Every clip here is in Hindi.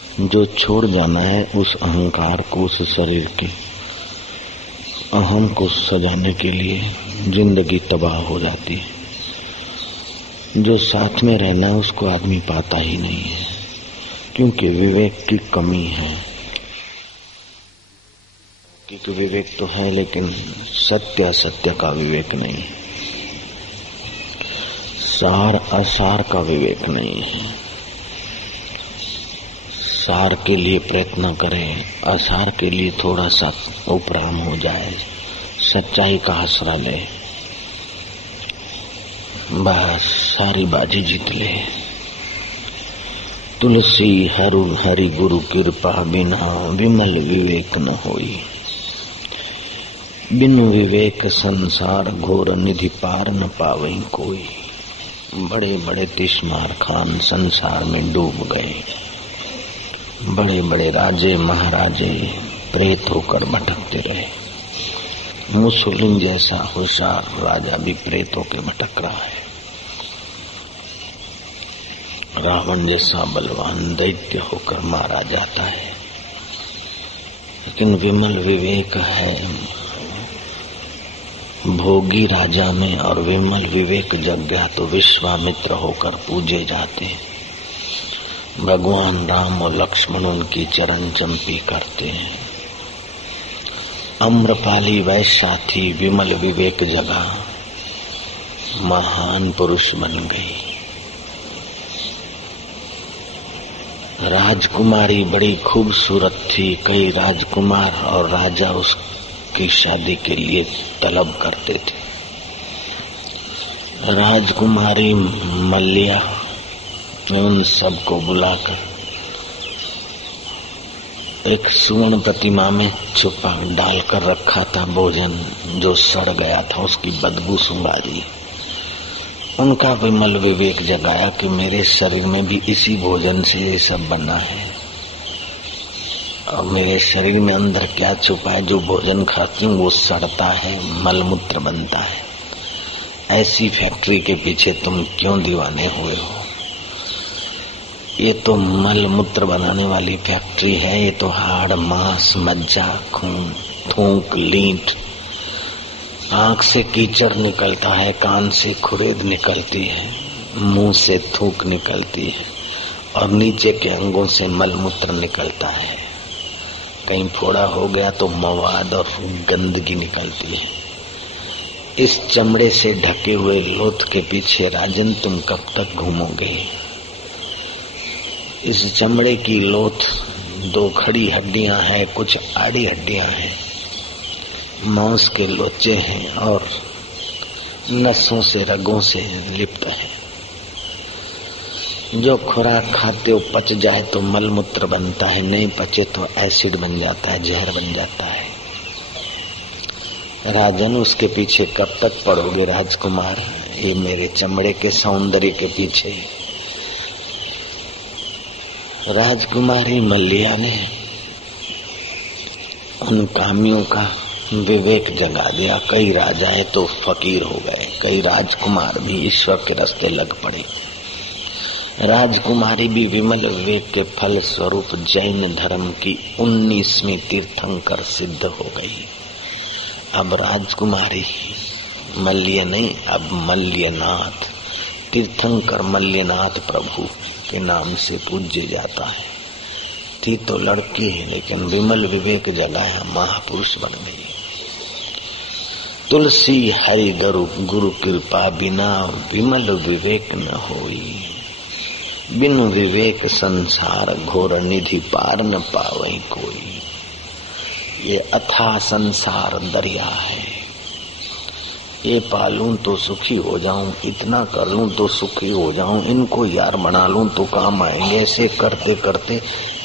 जो छोड़ जाना है उस अहंकार को, उस शरीर के अहम को सजाने के लिए जिंदगी तबाह हो जाती है। जो साथ में रहना है उसको आदमी पाता ही नहीं है, क्योंकि विवेक की कमी है। क्योंकि विवेक तो है लेकिन सत्य असत्य का विवेक नहीं, सार असार का विवेक नहीं है। सार के लिए प्रयत्न करें, असार के लिए थोड़ा सा उपराम हो जाए, सच्चाई का आसरा ले, बस सारी बाजी जीत ले। तुलसी हरि गुरु कृपा बिना विमल विवेक न होई। बिनु विवेक संसार घोर निधि पार न पावई कोई। बड़े बड़े तिस्मार खान संसार में डूब गए, बड़े बड़े राजे महाराजे प्रेत होकर भटकते रहे। मुसोलिन जैसा होशियार राजा भी प्रेत होकर भटक रहा है। रावण जैसा बलवान दैत्य होकर मारा जाता है। लेकिन विमल विवेक है भोगी राजा में, और विमल विवेक जग गया तो विश्वामित्र होकर पूजे जाते हैं। भगवान राम और लक्ष्मण उनकी चरण चंपी करते हैं। अम्रपाली वैश्या थी, विमल विवेक जगा, महान पुरुष बन गई। राजकुमारी बड़ी खूबसूरत थी, कई राजकुमार और राजा उसकी शादी के लिए तलब करते थे। राजकुमारी मल्लिया उन सबको बुलाकर एक सुवर्ण प्रतिमा में छुपा डालकर रखा था भोजन जो सड़ गया था, उसकी बदबू सुंघाई। उनका विमल विवेक जगाया कि मेरे शरीर में भी इसी भोजन से ये सब बना है, और मेरे शरीर में अंदर क्या छुपा है। जो भोजन खाती हूँ वो सड़ता है, मलमूत्र बनता है। ऐसी फैक्ट्री के पीछे तुम क्यों दीवाने हुए हो? ये तो मल मूत्र बनाने वाली फैक्ट्री है। ये तो हाड़ मांस मज्जा खून थूक लींट, आंख से कीचड़ निकलता है, कान से खुरेद निकलती है, मुंह से थूक निकलती है, और नीचे के अंगों से मल मूत्र निकलता है। कहीं फोड़ा हो गया तो मवाद और गंदगी निकलती है। इस चमड़े से ढके हुए लोथ के पीछे राजन तुम कब तक घूमोगे? इस चमड़े की लोथ दो खड़ी हड्डियां हैं, कुछ आड़ी हड्डियां हैं, मांस के लोचे हैं और नसों से रगों से लिप्त है। जो खुराक खाते हो पच जाए तो मलमूत्र बनता है, नहीं पचे तो एसिड बन जाता है, जहर बन जाता है। राजन उसके पीछे कब तक पड़ोगे राजकुमार? ये मेरे चमड़े के सौंदर्य के पीछे। राजकुमारी मल्लिया ने उन कामियों का विवेक जगा दिया। कई राजाएं तो फकीर हो गए, कई राजकुमार भी ईश्वर के रास्ते लग पड़े। राजकुमारी भी विमल विवेक के फल स्वरूप जैन धर्म की 19वीं तीर्थंकर सिद्ध हो गई। अब राजकुमारी मल्लिया नहीं, अब मल्यनाथ, तीर्थंकर मल्यनाथ प्रभु के नाम से पूज्य जाता है। थी तो लड़की है लेकिन विमल विवेक जगाया, महापुरुष बन गई। तुलसी हरि गुरु कृपा बिना विमल विवेक न होई। बिनु विवेक संसार घोर निधि पार न पावई कोई। ये अथाह संसार दरिया है, ये पालूं तो सुखी हो जाऊं, इतना कर लूं तो सुखी हो जाऊं, इनको यार बना लूं तो काम आएंगे। ऐसे करते करते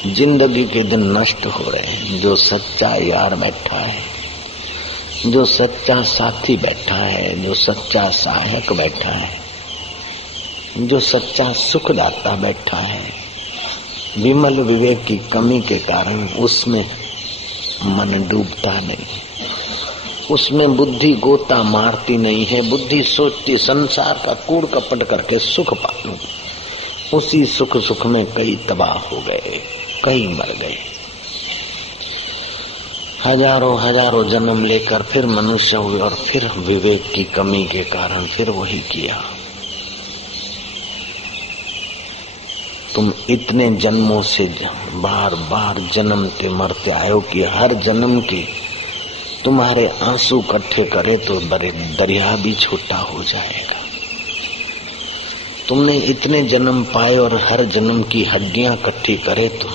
जिंदगी के दिन नष्ट हो रहे हैं। जो सच्चा यार बैठा है, जो सच्चा साथी बैठा है, जो सच्चा सहायक बैठा है, जो सच्चा सुखदाता बैठा है, विमल विवेक की कमी के कारण उसमें मन डूबता नहीं, उसमें बुद्धि गोता मारती नहीं है। बुद्धि सोचती संसार का कूड़ कपट करके सुख पालूं। उसी सुख में कई तबाह हो गए। कई मर गए। हजारों हजारों जन्म लेकर फिर मनुष्य हुए और फिर विवेक की कमी के कारण फिर वही किया। तुम इतने जन्मों से बार बार जन्मते मरते आयो कि हर जन्म के तुम्हारे आंसू इकट्ठे करे तो बड़े दरिया भी छोटा हो जाएगा। तुमने इतने जन्म पाए और हर जन्म की हड्डियां इकट्ठी करे तो